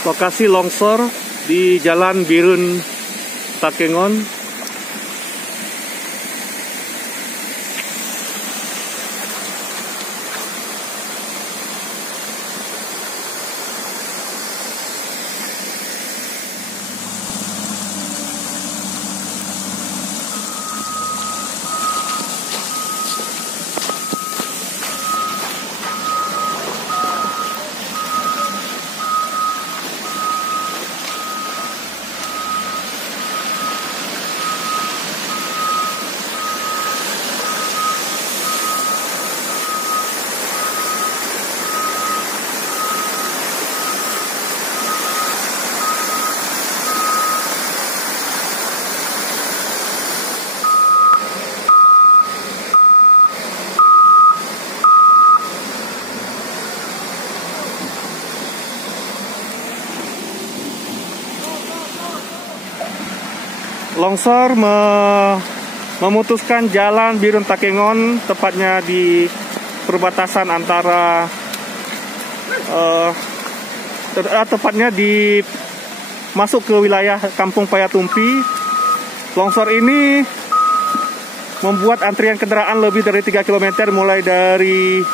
Lokasi longsor di Jalan Birun Takengon. Longsor memutuskan jalan Birun Takengon, tepatnya di perbatasan antara tepatnya di masuk ke wilayah Kampung Payatumpi. Longsor ini membuat antrian kendaraan lebih dari 3 km mulai dari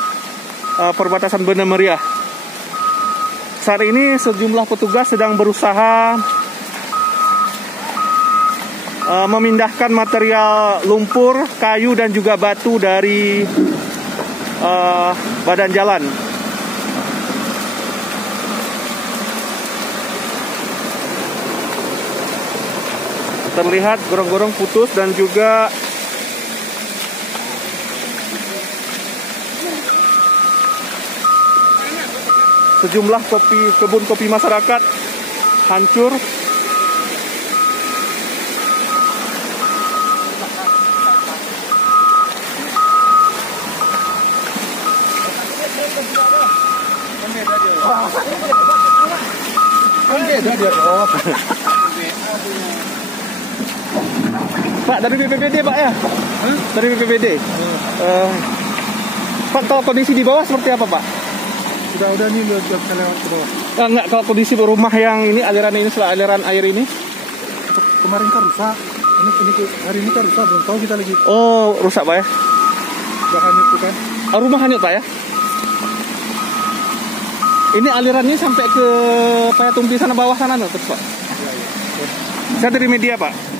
perbatasan Banda Meriah. Saat ini sejumlah petugas sedang berusaha memindahkan material lumpur, kayu dan juga batu dari badan jalan. Terlihat gorong-gorong putus dan juga sejumlah kebun kopi masyarakat hancur. Pak, dari BPBD Pak ya? Dari BPBD. Pak, kalau kondisi di bawah seperti apa Pak? Udah nih udah bisa lewat ke bawah. Enggak, kalau kondisi rumah yang ini aliran air ini? Kemarin kan rusak. Ini hari ini kan rusak, belum tahu kita lagi. Oh, rusak Pak ya? Udah hanyut bukan? Rumah hanyut Pak ya? Ini alirannya sampai ke Payatumpi sana bawah sana terus Pak. Ya. Saya dari media Pak.